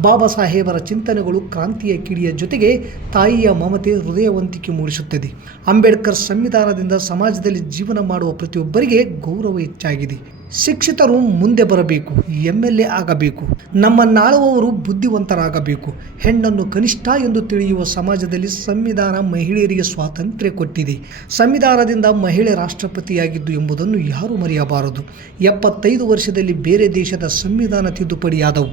ಬಾಬಾ ಸಾಹೇಬರ ಚಿಂತನೆಗಳು ಕ್ರಾಂತಿಯ ಕಿಡಿಯ ಜೊತೆಗೆ ತಾಯಿಯ ಮಮತೆ, ಹೃದಯವಂತಿಕೆ ಮೂಡಿಸುತ್ತದೆ. ಅಂಬೇಡ್ಕರ್ ಸಂವಿಧಾನದಿಂದ ಸಮಾಜದಲ್ಲಿ ಜೀವನ ಮಾಡುವ ಪ್ರತಿಯೊಬ್ಬರಿಗೆ ಗೌರವ ಹೆಚ್ಚಾಗಿದೆ. ಶಿಕ್ಷಿತರು ಮುಂದೆ ಬರಬೇಕು, MLA ಆಗಬೇಕು, ನಮ್ಮನ್ನಾಳುವವರು ಬುದ್ಧಿವಂತರಾಗಬೇಕು. ಹೆಣ್ಣನ್ನು ಕನಿಷ್ಠ ಎಂದು ತಿಳಿಯುವ ಸಮಾಜದಲ್ಲಿ ಸಂವಿಧಾನ ಮಹಿಳೆಯರಿಗೆ ಸ್ವಾತಂತ್ರ್ಯ ಕೊಟ್ಟಿದೆ. ಸಂವಿಧಾನದಿಂದ ಮಹಿಳೆ ರಾಷ್ಟ್ರಪತಿಯಾಗಿದ್ದು ಎಂಬುದನ್ನು ಯಾರೂ ಮರೆಯಬಾರದು. 75 ವರ್ಷದಲ್ಲಿ ಬೇರೆ ದೇಶದ ಸಂವಿಧಾನ ತಿದ್ದುಪಡಿಯಾದವು.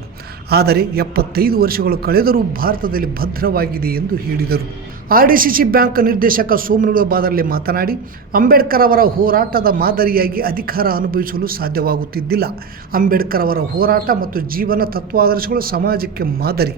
ಆದರೆ 75 ವರ್ಷಗಳು ಕಳೆದರೂ ಭಾರತದಲ್ಲಿ ಭದ್ರವಾಗಿದೆ ಎಂದು ಹೇಳಿದರು. RDCC ಬ್ಯಾಂಕ್ ನಿರ್ದೇಶಕ ಸೋಮನೂರು ಬಾದರ್ಲೆ ಮಾತನಾಡಿ, ಅಂಬೇಡ್ಕರ್ ಅವರ ಹೋರಾಟದ ಮಾದರಿಯಾಗಿ ಅಧಿಕಾರ ಅನುಭವಿಸಲು ಸಾಧ್ಯವಾಗುತ್ತಿದ್ದಿಲ್ಲ. ಅಂಬೇಡ್ಕರ್ ಅವರ ಹೋರಾಟ ಮತ್ತು ಜೀವನ ತತ್ವಾದರ್ಶಗಳು ಸಮಾಜಕ್ಕೆ ಮಾದರಿ.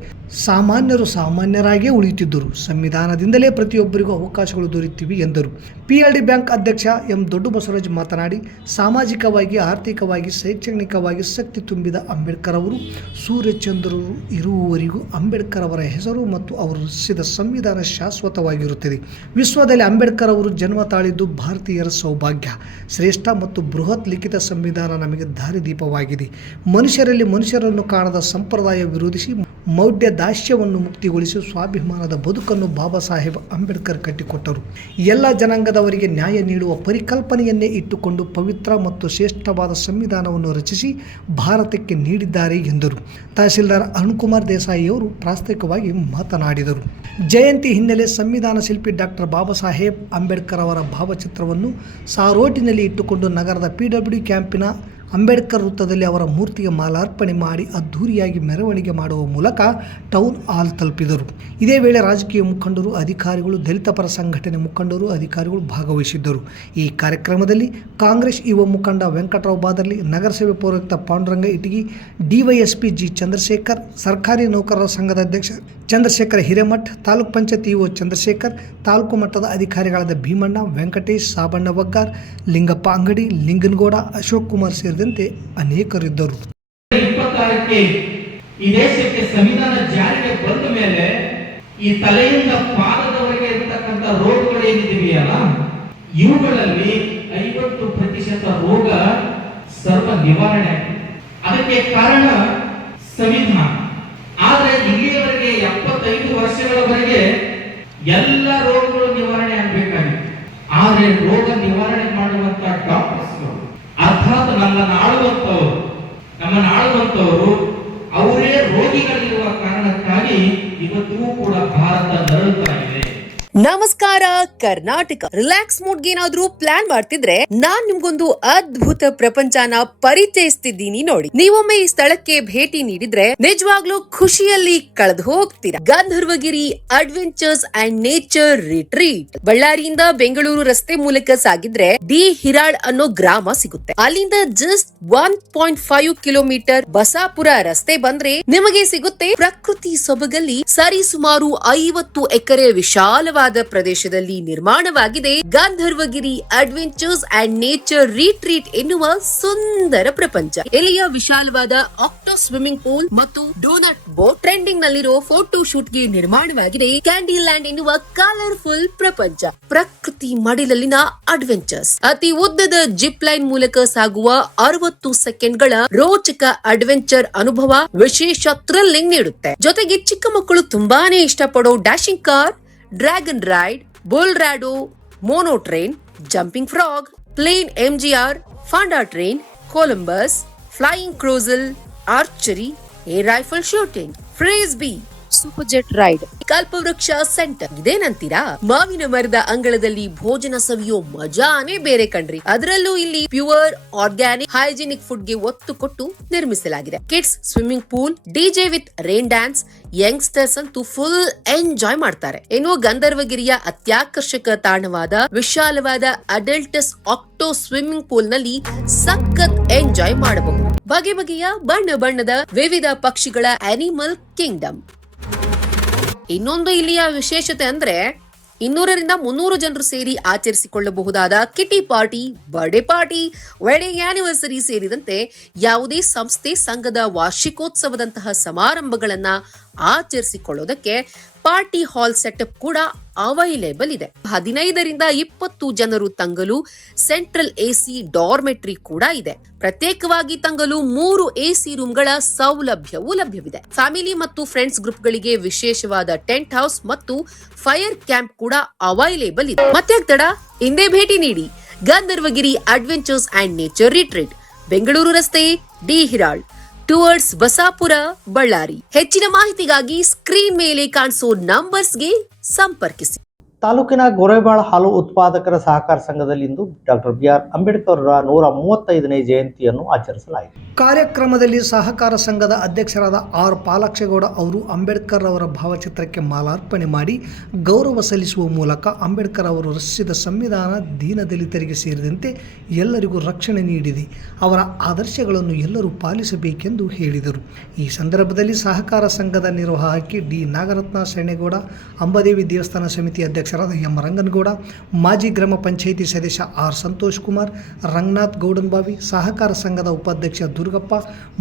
ಸಾಮಾನ್ಯರು ಸಾಮಾನ್ಯರಾಗೇ ಉಳಿಯುತ್ತಿದ್ದರು. ಸಂವಿಧಾನದಿಂದಲೇ ಪ್ರತಿಯೊಬ್ಬರಿಗೂ ಅವಕಾಶಗಳು ದೊರೆಯುತ್ತಿವೆ ಎಂದರು. PLD ಬ್ಯಾಂಕ್ ಅಧ್ಯಕ್ಷ M. ದೊಡ್ಡ ಬಸವರಾಜ್ ಮಾತನಾಡಿ, ಸಾಮಾಜಿಕವಾಗಿ, ಆರ್ಥಿಕವಾಗಿ, ಶೈಕ್ಷಣಿಕವಾಗಿ ಶಕ್ತಿ ತುಂಬಿದ ಅಂಬೇಡ್ಕರ್ ಅವರು ಸೂರ್ಯಚಂದ್ರರು ಇರುವವರೆಗೂ ಅಂಬೇಡ್ಕರ್ ಅವರ ಹೆಸರು ಮತ್ತು ಅವರು ರಚಿಸಿದ ಸಂವಿಧಾನ ಶಾಶ್ವತವಾಗಿರುತ್ತದೆ. ವಿಶ್ವದಲ್ಲಿ ಅಂಬೇಡ್ಕರ್ ಅವರು ಜನ್ಮ ತಾಳಿದ್ದು ಭಾರತೀಯರ ಸೌಭಾಗ್ಯ. ಶ್ರೇಷ್ಠ ಮತ್ತು ಬೃಹತ್ ಲಿಖಿತ ಸಂವಿಧಾನ ನಮಗೆ ದಾರಿದೀಪವಾಗಿದೆ. ಮನುಷ್ಯರಲ್ಲಿ ಮನುಷ್ಯರನ್ನು ಕಾಣದ ಸಂಪ್ರದಾಯ ವಿರೋಧಿಸಿ ಮೌಢ್ಯ ದಾಸ್ಯವನ್ನು ಮುಕ್ತಿಗೊಳಿಸಿ ಸ್ವಾಭಿಮಾನದ ಬದುಕನ್ನು ಬಾಬಾ ಸಾಹೇಬ್ ಅಂಬೇಡ್ಕರ್ ಕಟ್ಟಿಕೊಟ್ಟರು. ಎಲ್ಲ ಜನಾಂಗದವರಿಗೆ ನ್ಯಾಯ ನೀಡುವ ಪರಿಕಲ್ಪನೆಯನ್ನೇ ಇಟ್ಟುಕೊಂಡು ಪವಿತ್ರ ಮತ್ತು ಶ್ರೇಷ್ಠವಾದ ಸಂವಿಧಾನವನ್ನು ರಚಿಸಿ ಭಾರತಕ್ಕೆ ನೀಡಿದ್ದಾರೆ ಎಂದರು. ತಹಸೀಲ್ದಾರ್ ಅರುಣ್ಕುಮಾರ್ ದೇಸಾಯಿಯವರು ಪ್ರಾಸ್ತಾವಿಕವಾಗಿ ಮಾತನಾಡಿದರು. ಜಯಂತಿ ಹಿನ್ನೆಲೆ ಸಂವಿಧಾನ ಶಿಲ್ಪಿ ಡಾಕ್ಟರ್ ಬಾಬಾ ಸಾಹೇಬ್ ಅಂಬೇಡ್ಕರ್ ಅವರ ಭಾವಚಿತ್ರವನ್ನು ಸಾರೋಟಿನಲ್ಲಿ ಇಟ್ಟುಕೊಂಡು ನಗರದ PWD ಕ್ಯಾಂಪಿನ ಅಂಬೇಡ್ಕರ್ ವೃತ್ತದಲ್ಲಿ ಅವರ ಮೂರ್ತಿಗೆ ಮಾಲಾರ್ಪಣೆ ಮಾಡಿ ಅದ್ಧೂರಿಯಾಗಿ ಮೆರವಣಿಗೆ ಮಾಡುವ ಮೂಲಕ ಟೌನ್ ಹಾಲ್ ತಲುಪಿದರು. ಇದೇ ವೇಳೆ ರಾಜಕೀಯ ಮುಖಂಡರು, ಅಧಿಕಾರಿಗಳು, ದಲಿತ ಪರ ಸಂಘಟನೆ ಮುಖಂಡರು, ಅಧಿಕಾರಿಗಳು ಭಾಗವಹಿಸಿದ್ದರು. ಈ ಕಾರ್ಯಕ್ರಮದಲ್ಲಿ ಕಾಂಗ್ರೆಸ್ ಯುವ ಮುಖಂಡ ವೆಂಕಟರಾವ್ ಬಾದರ್ಲಿ, ನಗರಸಭೆ ಪೌರಾಯುಕ್ತ ಪಾಂಡುರಂಗ ಇಟಗಿ, DYSP G. ಚಂದ್ರಶೇಖರ್, ಸರ್ಕಾರಿ ನೌಕರರ ಸಂಘದ ಅಧ್ಯಕ್ಷ ಚಂದ್ರಶೇಖರ್ ಹಿರೇಮಠ್, ತಾಲೂಕ್ ಪಂಚಾಯತ್ ಇಒ ಚಂದ್ರಶೇಖರ್, ತಾಲೂಕು ಮಟ್ಟದ ಅಧಿಕಾರಿಗಳಾದ ಭೀಮಣ್ಣ, ವೆಂಕಟೇಶ್, ಸಾಬಣ್ಣ ವಗ್ಗಾರ್, ಲಿಂಗಪ್ಪ ಅಂಗಡಿ, ಲಿಂಗನಗೌಡ, ಅಶೋಕ್ ಕುಮಾರ್ ಸೇರಿದಂತೆ ಅನೇಕರಿದ್ದರು. 26ಕ್ಕೆ ಈ ದೇಶಕ್ಕೆ ಸಂವಿಧಾನ ಜಾರಿಗೆ ಬಂದ ಮೇಲೆ ಈ ತಲೆಯಿಂದ ಪಾದದವರೆಗೆ ಇರತಕ್ಕಂಥ ರೋಗಗಳು ಏನಿದೆಯಲ್ಲ, ಇವುಗಳಲ್ಲಿ 50% ರೋಗ ಸರ್ವ ನಿವಾರಣೆ. ಅದಕ್ಕೆ ಕಾರಣ ಸಂವಿಧಾನ. ಆದ್ರೆ ಇಲ್ಲಿಯವರೆಗೆ 75 ವರ್ಷಗಳವರೆಗೆ ಎಲ್ಲ ರೋಗಗಳು ನಿವಾರಣೆ ಆಗಬೇಕಾಗಿತ್ತು. ಆದ್ರೆ ರೋಗ ನಿವಾರಣೆ ಮಾಡುವಂತ ಡಾಕ್ಟರ್ಸ್ಗಳು, ಅರ್ಥಾತ್ ನಮ್ಮನ್ನು ಆಳುವಂತವರು ಅವರೇ ರೋಗಿಗಳಿರುವ ಕಾರಣಕ್ಕಾಗಿ ಇವತ್ತಿಗೂ ಕೂಡ ಭಾರತ ನರಳುತ್ತಾ ಇದೆ. ನಮಸ್ಕಾರ ಕರ್ನಾಟಕ. ರಿಲ್ಯಾಕ್ಸ್ ಮೂಡ್ಗೆ ಏನಾದ್ರೂ ಪ್ಲಾನ್ ಮಾಡ್ತಿದ್ರೆ ನಾನ್ ನಿಮ್ಗೊಂದು ಅದ್ಭುತ ಪ್ರಪಂಚನ ಪರಿಚಯಿಸ್ತಿದ್ದೀನಿ ನೋಡಿ. ನೀವೊಮ್ಮೆ ಈ ಸ್ಥಳಕ್ಕೆ ಭೇಟಿ ನೀಡಿದ್ರೆ ನಿಜವಾಗ್ಲೂ ಖುಷಿಯಲ್ಲಿ ಕಳೆದು ಹೋಗ್ತೀರಾ. Gandharvagiri adventures and nature retreat. ಬಳ್ಳಾರಿಯಿಂದ ಬೆಂಗಳೂರು ರಸ್ತೆ ಮೂಲಕ ಸಾಗಿದ್ರೆ ಡಿ ಹಿರಾಳ್ ಅನ್ನೋ ಗ್ರಾಮ ಸಿಗುತ್ತೆ. ಅಲ್ಲಿಂದ ಜಸ್ಟ್ 1.5 ಕಿಲೋಮೀಟರ್ ಬಸಾಪುರ ರಸ್ತೆ ಬಂದ್ರೆ ನಿಮಗೆ ಸಿಗುತ್ತೆ ಪ್ರಕೃತಿ ಸೊಬಗಲ್ಲಿ ಸರಿಸುಮಾರು 50 ಎಕರೆ ವಿಶಾಲವಾದ ಪ್ರದೇಶದಲ್ಲಿ ನಿರ್ಮಾಣವಾಗಿದೆ Gandharvagiri adventures and nature retreat ಎನ್ನುವ ಸುಂದರ ಪ್ರಪಂಚ. ಇಲ್ಲಿಯ ವಿಶಾಲವಾದ ಆಕ್ಟೋ ಸ್ವಿಮ್ಮಿಂಗ್ ಪೂಲ್ ಮತ್ತು ಡೋನಟ್ ಬೋಟ್, ಟ್ರೆಂಡಿಂಗ್ ನಲ್ಲಿರೋ ಫೋಟೋ ಶೂಟ್ ಗೆ ನಿರ್ಮಾಣವಾಗಿದೆ ಕ್ಯಾಂಡಿ ಲ್ಯಾಂಡ್ ಎನ್ನುವ ಕಲರ್ಫುಲ್ ಪ್ರಪಂಚ. ಪ್ರಕೃತಿ ಮಡಿಲಲ್ಲಿನ ಅಡ್ವೆಂಚರ್ಸ್, ಅತಿ ಉದ್ದದ ಜಿಪ್ ಲೈನ್ ಮೂಲಕ ಸಾಗುವ 60 ಸೆಕೆಂಡ್ಗಳ ರೋಚಕ ಅಡ್ವೆಂಚರ್ ಅನುಭವ ವಿಶೇಷ ಥ್ರಿಲ್ಲಿಂಗ್ ನೀಡುತ್ತೆ. ಜೊತೆಗೆ ಚಿಕ್ಕ ಮಕ್ಕಳು ತುಂಬಾನೇ ಇಷ್ಟಪಡೋ dashing car, dragon ride, bull rodeo, mono train, jumping frog, plane MGR, ಫಾಂಡಾ train, Columbus, flying carousel, archery, air rifle shooting, frisbee, super jet ride, Kalpavriksha centre. ಇದೇನಂತೀರಾ? ಮಾವಿನ ಮರದ ಅಂಗಳದಲ್ಲಿ ಭೋಜನ ಸವಿಯೋ ಮಜಾನೇ ಬೇರೆ ಕಣ್ರಿ. ಅದರಲ್ಲೂ ಇಲ್ಲಿ ಪ್ಯೂರ್ ಆರ್ಗ್ಯಾನಿಕ್ ಹೈಜಿನಿಕ್ ಫುಡ್ ಗೆ ಒತ್ತು ಕೊಟ್ಟು ನಿರ್ಮಿಸಲಾಗಿದೆ. Kids swimming pool, DJ with rain dance, youngsters ಅಂತೂ ಫುಲ್ ಎಂಜಾಯ್ ಮಾಡ್ತಾರೆ. ಇನ್ನು ಗಂಧರ್ವಗಿರಿಯ ಅತ್ಯಾಕರ್ಷಕ ತಾಣವಾದ ವಿಶಾಲವಾದ ಅಡಲ್ಟಸ್ ಆಕ್ಟೋ ಸ್ವಿಮ್ಮಿಂಗ್ ಪೂಲ್ ನಲ್ಲಿ ಸಖತ್ ಎಂಜಾಯ್ ಮಾಡಬಹುದು. ಬಗೆ ಬಗೆಯ ಬಣ್ಣ ಬಣ್ಣದ ವಿವಿಧ ಪಕ್ಷಿಗಳ ಅನಿಮಲ್ ಕಿಂಗ್ಡಮ್. ಇನ್ನೊಂದು ಇಲ್ಲಿಯ ವಿಶೇಷತೆ ಅಂದ್ರೆ 200-300 ಜನರು ಸೇರಿ ಆಚರಿಸಿಕೊಳ್ಳಬಹುದಾದ kitty party, birthday party, wedding anniversary ಸೇರಿದಂತೆ ಯಾವುದೇ ಸಂಸ್ಥೆ ಸಂಘದ ವಾರ್ಷಿಕೋತ್ಸವದಂತಹ ಸಮಾರಂಭಗಳನ್ನ ಆಚರಿಸಿಕೊಳ್ಳೋದಕ್ಕೆ ಪಾರ್ಟಿ ಹಾಲ್ ಸೆಟಪ್ ಕೂಡ ಅವೈಲೇಬಲ್ ಇದೆ. 15-20 ಜನರು ತಂಗಲು ಸೆಂಟ್ರಲ್ AC ಡಾರ್ಮೆಟ್ರಿ ಕೂಡ ಇದೆ. ಪ್ರತ್ಯೇಕವಾಗಿ ತಂಗಲು 3 AC ರೂಮ್ಗಳ ಸೌಲಭ್ಯವೂ ಲಭ್ಯವಿದೆ. ಫ್ಯಾಮಿಲಿ ಮತ್ತು ಫ್ರೆಂಡ್ಸ್ ಗ್ರೂಪ್ ಗಳಿಗೆ ವಿಶೇಷವಾದ ಟೆಂಟ್ ಹೌಸ್ ಮತ್ತು ಫೈರ್ ಕ್ಯಾಂಪ್ ಕೂಡ ಅವೈಲೇಬಲ್ ಇದೆ. ಮತ್ತೆ ತಡ, ಹಿಂದೆ ಭೇಟಿ ನೀಡಿ Gandharvagiri adventures and nature retreat, Bengaluru ರಸ್ತೆ, ಡಿ ಹಿರಾಳ್, ಟುವರ್ಡ್ಸ್ ಬಸಾಪುರ, ಬಳ್ಳಾರಿ. ಹೆಚ್ಚಿನ ಮಾಹಿತಿಗಾಗಿ ಸ್ಕ್ರೀನ್ ಮೇಲೆ ಕಾಣಿಸೋ ನಂಬರ್ಸ್ಗೆ ಸಂಪರ್ಕಿಸಿ. ತಾಲೂಕಿನ ಗೊರೆಬಾಳ ಹಾಲು ಉತ್ಪಾದಕರ ಸಹಕಾರ ಸಂಘದಲ್ಲಿಂದು ಡಾಕ್ಟರ್ BR ಅಂಬೇಡ್ಕರ್ ಅವರ 135ನೇ ಜಯಂತಿಯನ್ನು ಆಚರಿಸಲಾಯಿತು. ಕಾರ್ಯಕ್ರಮದಲ್ಲಿ ಸಹಕಾರ ಸಂಘದ ಅಧ್ಯಕ್ಷರಾದ ಆರ್ ಪಾಲಾಕ್ಷಗೌಡ ಅವರು ಅಂಬೇಡ್ಕರ್ ಅವರ ಭಾವಚಿತ್ರಕ್ಕೆ ಮಾಲಾರ್ಪಣೆ ಮಾಡಿ ಗೌರವ ಸಲ್ಲಿಸುವ ಮೂಲಕ ಅಂಬೇಡ್ಕರ್ ಅವರು ರಚಿಸಿದ ಸಂವಿಧಾನ ದೀನದಲಿತರಿಗೆ ಸೇರಿದಂತೆ ಎಲ್ಲರಿಗೂ ರಕ್ಷಣೆ ನೀಡಿದೆ, ಅವರ ಆದರ್ಶಗಳನ್ನು ಎಲ್ಲರೂ ಪಾಲಿಸಬೇಕೆಂದು ಹೇಳಿದರು. ಈ ಸಂದರ್ಭದಲ್ಲಿ ಸಹಕಾರ ಸಂಘದ ನಿರ್ವಾಹಕಿ ಡಿ ನಾಗರತ್ನ ಶರಣೇಗೌಡ, ಅಂಬಾದೇವಿ ದೇವಸ್ಥಾನ ಸಮಿತಿ ಅಧ್ಯಕ್ಷರಾದ ಎಂ ರಂಗನಗೌಡ, ಮಾಜಿ ಗ್ರಾಮ ಪಂಚಾಯಿತಿ ಸದಸ್ಯ ಆರ್ ಸಂತೋಷ್ ಕುಮಾರ್, ರಂಗನಾಥ್ ಗೌಡನ್ಬಾವಿ, ಸಹಕಾರ ಸಂಘದ ಉಪಾಧ್ಯಕ್ಷ ದುರ್ಗಪ್ಪ,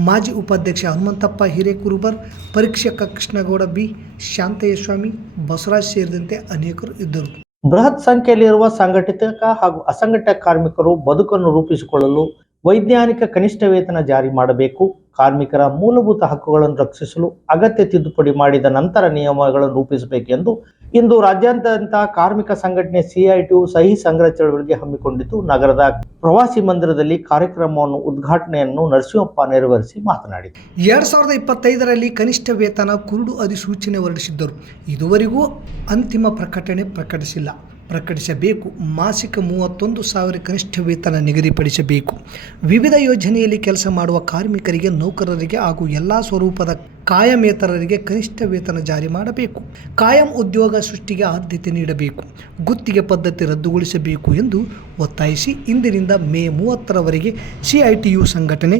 ಮಾಜಿ ಉಪಾಧ್ಯಕ್ಷ ಹನುಮಂತಪ್ಪ ಹಿರೇಕುರುಬರ್, ಪರೀಕ್ಷಕ ಕೃಷ್ಣಗೌಡ ಬಿ, ಶಾಂತಯ್ಯಸ್ವಾಮಿ, ಬಸವರಾಜ್ ಸೇರಿದಂತೆ ಅನೇಕರು ಇದ್ದರು. ಬೃಹತ್ ಸಂಖ್ಯೆಯಲ್ಲಿರುವ ಸಂಘಟಿತ ಹಾಗೂ ಅಸಂಘಟಿತ ಕಾರ್ಮಿಕರು ಬದುಕನ್ನು ರೂಪಿಸಿಕೊಳ್ಳಲು ವೈಜ್ಞಾನಿಕ ಕನಿಷ್ಠ ವೇತನ ಜಾರಿ ಮಾಡಬೇಕು. ಕಾರ್ಮಿಕರ ಮೂಲಭೂತ ಹಕ್ಕುಗಳನ್ನು ರಕ್ಷಿಸಲು ಅಗತ್ಯ ತಿದ್ದುಪಡಿ ಮಾಡಿದ ನಂತರ ನಿಯಮಗಳನ್ನು ರೂಪಿಸಬೇಕೆಂದು ಇಂದು ರಾಜ್ಯಾದ್ಯಂತ ಕಾರ್ಮಿಕ ಸಂಘಟನೆ CITU ಸಹಿ ಸಂಗ್ರಹ ಚಳವಳಿಗೆ ಹಮ್ಮಿಕೊಂಡಿದ್ದು, ನಗರದ ಪ್ರವಾಸಿ ಮಂದಿರದಲ್ಲಿ ಕಾರ್ಯಕ್ರಮವನ್ನು ಉದ್ಘಾಟನೆಯನ್ನು ನರಸಿಂಹಪ್ಪ ನೆರವೇರಿಸಿ ಮಾತನಾಡಿದರು. 2025ರಲ್ಲಿ ಕನಿಷ್ಠ ವೇತನ ಕುರುಡು ಅಧಿಸೂಚನೆ ಹೊರಡಿಸಿದ್ದರು. ಇದುವರೆಗೂ ಅಂತಿಮ ಪ್ರಕಟಣೆ ಪ್ರಕಟಿಸಬೇಕು. ಮಾಸಿಕ 31,000 ಕನಿಷ್ಠ ವೇತನ ನಿಗದಿಪಡಿಸಬೇಕು. ವಿವಿಧ ಯೋಜನೆಯಲ್ಲಿ ಕೆಲಸ ಮಾಡುವ ಕಾರ್ಮಿಕರಿಗೆ, ನೌಕರರಿಗೆ ಹಾಗೂ ಎಲ್ಲ ಸ್ವರೂಪದ ಕಾಯಮೇತರರಿಗೆ ಕನಿಷ್ಠ ವೇತನ ಜಾರಿ ಮಾಡಬೇಕು. ಕಾಯಂ ಉದ್ಯೋಗ ಸೃಷ್ಟಿಗೆ ಆದ್ಯತೆ ನೀಡಬೇಕು. ಗುತ್ತಿಗೆ ಪದ್ಧತಿ ರದ್ದುಗೊಳಿಸಬೇಕು ಎಂದು ಒತ್ತಾಯಿಸಿ ಇಂದಿನಿಂದ ಮೇ 30ರವರೆಗೆ CITU ಸಂಘಟನೆ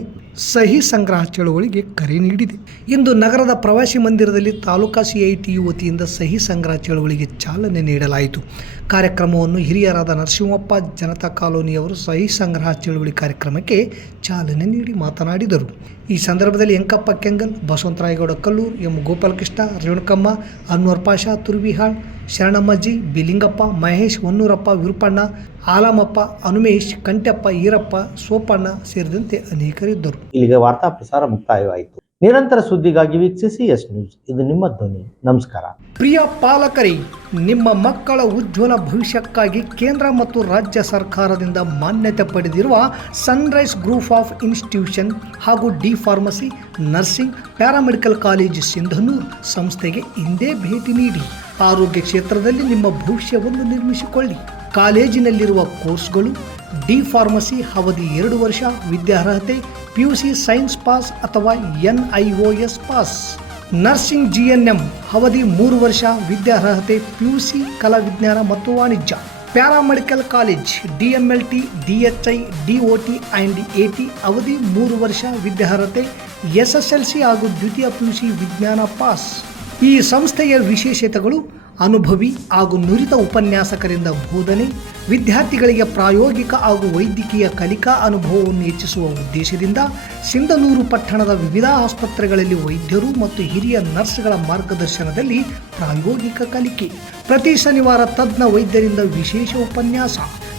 ಸಹಿ ಸಂಗ್ರಹ ಚಳವಳಿಗೆ ಕರೆ ನೀಡಿದೆ. ಇಂದು ನಗರದ ಪ್ರವಾಸಿ ಮಂದಿರದಲ್ಲಿ ತಾಲೂಕಾ CITU ವತಿಯಿಂದ ಸಹಿ ಸಂಗ್ರಹ ಚಳವಳಿಗೆ ಚಾಲನೆ ನೀಡಲಾಯಿತು. ಕಾರ್ಯಕ್ರಮವನ್ನು ಹಿರಿಯರಾದ ನರಸಿಂಹಪ್ಪ ಜನತಾ ಕಾಲೋನಿಯವರು ಸಹಿ ಸಂಗ್ರಹ ಚಳವಳಿ ಕಾರ್ಯಕ್ರಮಕ್ಕೆ ಚಾಲನೆ ನೀಡಿ ಮಾತನಾಡಿದರು. ಈ ಸಂದರ್ಭದಲ್ಲಿ ಎಂಕಪ್ಪ ಕೆಂಗಲ್, ಬಸವಂತರಾಯಗೌಡ ಕಲ್ಲೂರ್, ಎಂ ಗೋಪಾಲಕೃಷ್ಣ, ರೇಣುಕಮ್ಮ, ಅನ್ವರ್ ಪಾಷಾ, ತುರ್ವಿಹಾಳ್, ಶರಣಮ್ಮಜ್ಜಿ, ಬಿಲಿಂಗಪ್ಪ, ಮಹೇಶ್, ಹೊನ್ನೂರಪ್ಪ, ವಿರುಪಣ್ಣ, ಆಲಮಪ್ಪ, ಹನುಮೇಶ್, ಕಂಟಪ್ಪ, ಈರಪ್ಪ, ಸೋಪಣ್ಣ ಸೇರಿದಂತೆ ಅನೇಕರಿದ್ದರು. ಇಲ್ಲಿಗೆ ವಾರ್ತಾ ಪ್ರಸಾರ ಮುಕ್ತಾಯವಾಯಿತು. ನಿರಂತರ ಸುದ್ದಿಗಾಗಿ ವೀಕ್ಷಿಸಿ ಎಸ್ ನ್ಯೂಸ್. ಇದು ನಿಮ್ಮ ಧ್ವನಿ. ನಮಸ್ಕಾರ. ಪ್ರಿಯ ಪಾಲಕರೇ, ನಿಮ್ಮ ಮಕ್ಕಳ ಉಜ್ವಲ ಭವಿಷ್ಯಕ್ಕಾಗಿ ಕೇಂದ್ರ ಮತ್ತು ರಾಜ್ಯ ಸರ್ಕಾರದಿಂದ ಮಾನ್ಯತೆ ಪಡೆದಿರುವ ಸನ್ರೈಸ್ ಗ್ರೂಪ್ ಆಫ್ ಇನ್ಸ್ಟಿಟ್ಯೂಷನ್ ಹಾಗೂ D pharmacy, nursing, paramedical college Sindhanur ಸಂಸ್ಥೆಗೆ ಇಂದೇ ಭೇಟಿ ನೀಡಿ ಆರೋಗ್ಯ ಕ್ಷೇತ್ರದಲ್ಲಿ ನಿಮ್ಮ ಭವಿಷ್ಯವನ್ನು ನಿರ್ಮಿಸಿಕೊಳ್ಳಿ. ಕಾಲೇಜಿನಲ್ಲಿರುವ ಕೋರ್ಸ್ಗಳು: ಡಿ ಫಾರ್ಮಸಿ ಅವಧಿ 2 ವರ್ಷ, ವಿದ್ಯಾರ್ಹತೆ PUC ಸೈನ್ಸ್ ಪಾಸ್ ಅಥವಾ NIOS ಪಾಸ್. ನರ್ಸಿಂಗ್ GNM ಅವಧಿ 3 ವರ್ಷ, ವಿದ್ಯಾರ್ಹತೆ PUC ಕಲಾ ವಿಜ್ಞಾನ ಮತ್ತು ವಾಣಿಜ್ಯ. Paramedical college DMLT, DHI, DOT and AT ಅವಧಿ 3 ವರ್ಷ, ವಿದ್ಯಾರ್ಹತೆ SSLC ಹಾಗೂ ದ್ವಿತೀಯ PUC ವಿಜ್ಞಾನ ಪಾಸ್. ಈ ಸಂಸ್ಥೆಯ ವಿಶೇಷತೆಗಳು: ಅನುಭವಿ ಹಾಗೂ ನುರಿತ ಉಪನ್ಯಾಸಕರಿಂದ ಬೋಧನೆ, ವಿದ್ಯಾರ್ಥಿಗಳಿಗೆ ಪ್ರಾಯೋಗಿಕ ಹಾಗೂ ವೈದ್ಯಕೀಯ ಕಲಿಕಾ ಅನುಭವವನ್ನು ಹೆಚ್ಚಿಸುವ ಉದ್ದೇಶದಿಂದ ಸಿಂಧನೂರು ಪಟ್ಟಣದ ವಿವಿಧ ಆಸ್ಪತ್ರೆಗಳಲ್ಲಿ ವೈದ್ಯರು ಮತ್ತು ಹಿರಿಯ ನರ್ಸ್ಗಳ ಮಾರ್ಗದರ್ಶನದಲ್ಲಿ ಪ್ರಾಯೋಗಿಕ ಕಲಿಕೆ. ಪ್ರತಿ ಶನಿವಾರ ತಜ್ಞ ವೈದ್ಯರಿಂದ ವಿಶೇಷ ಉಪನ್ಯಾಸ.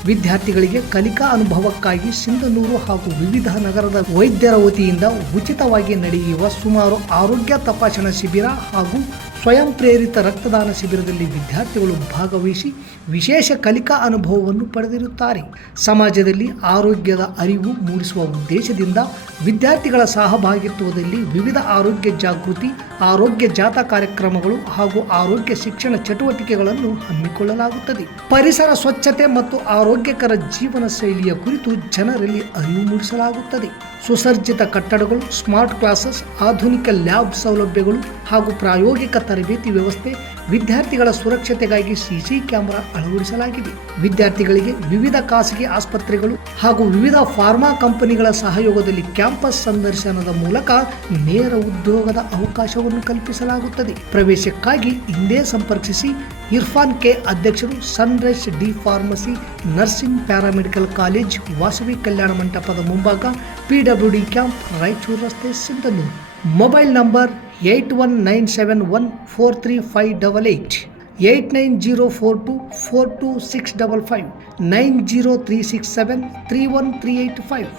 ವಿದ್ಯಾರ್ಥಿಗಳಿಗೆ ಕಲಿಕಾ ಅನುಭವಕ್ಕಾಗಿ ಸಿಂಧನೂರು ಹಾಗೂ ವಿವಿಧ ನಗರದ ವೈದ್ಯರ ವತಿಯಿಂದ ಉಚಿತವಾಗಿ ನಡೆಯುವ ಸುಮಾರು ಆರೋಗ್ಯ ತಪಾಸಣಾ ಶಿಬಿರ ಹಾಗೂ ಸ್ವಯಂ ಪ್ರೇರಿತ ರಕ್ತದಾನ ಶಿಬಿರದಲ್ಲಿ ವಿದ್ಯಾರ್ಥಿಗಳು ಭಾಗವಹಿಸಿ ವಿಶೇಷ ಕಲಿಕಾ ಅನುಭವವನ್ನು ಪಡೆದಿರುತ್ತಾರೆ. ಸಮಾಜದಲ್ಲಿ ಆರೋಗ್ಯದ ಅರಿವು ಮೂಡಿಸುವ ಉದ್ದೇಶದಿಂದ ವಿದ್ಯಾರ್ಥಿಗಳ ಸಹಭಾಗಿತ್ವದಲ್ಲಿ ವಿವಿಧ ಆರೋಗ್ಯ ಜಾಗೃತಿ, ಆರೋಗ್ಯ ಜಾಥಾ ಕಾರ್ಯಕ್ರಮಗಳು ಹಾಗೂ ಆರೋಗ್ಯ ಶಿಕ್ಷಣ ಚಟುವಟಿಕೆಗಳನ್ನು ಹಮ್ಮಿಕೊಳ್ಳಲಾಗುತ್ತದೆ. ಪರಿಸರ ಸ್ವಚ್ಛತೆ ಮತ್ತು ಆರೋಗ್ಯಕರ ಜೀವನ ಶೈಲಿಯ ಕುರಿತು ಜನರಲ್ಲಿ ಅರಿವು ಮೂಡಿಸಲಾಗುತ್ತದೆ. ಸುಸಜ್ಜಿತ ಕಟ್ಟಡಗಳು, ಸ್ಮಾರ್ಟ್ ಕ್ಲಾಸಸ್, ಆಧುನಿಕ ಲ್ಯಾಬ್ ಸೌಲಭ್ಯಗಳು ಹಾಗೂ ಪ್ರಾಯೋಗಿಕ ತರಬೇತಿ ವ್ಯವಸ್ಥೆ. ವಿದ್ಯಾರ್ಥಿಗಳ ಸುರಕ್ಷತೆಗಾಗಿ CC ಕ್ಯಾಮೆರಾ ಅಳವಡಿಸಲಾಗಿದೆ. ವಿದ್ಯಾರ್ಥಿಗಳಿಗೆ ವಿವಿಧ ಖಾಸಗಿ ಆಸ್ಪತ್ರೆಗಳು ಹಾಗೂ ವಿವಿಧ ಫಾರ್ಮಾ ಕಂಪನಿಗಳ ಸಹಯೋಗದಲ್ಲಿ ಕ್ಯಾಂಪಸ್ ಸಂದರ್ಶನದ ಮೂಲಕ ನೇರ ಉದ್ಯೋಗದ ಅವಕಾಶವನ್ನು ಕಲ್ಪಿಸಲಾಗುತ್ತದೆ. ಪ್ರವೇಶಕ್ಕಾಗಿ ಹಿಂದೆ ಸಂಪರ್ಕಿಸಿ. ಇರ್ಫಾನ್ K, ಅಧ್ಯಕ್ಷರು, sunrise D pharmacy nursing paramedical college, Vasavi Kalyana ಮಂಟಪದ ಮುಂಭಾಗ, PWD ಕ್ಯಾಂಪ್, ರಾಯಚೂರು ರಸ್ತೆ, ಸಿಂಧನೂರು. Mobile number 8197143588, 8904242655, 90367313855.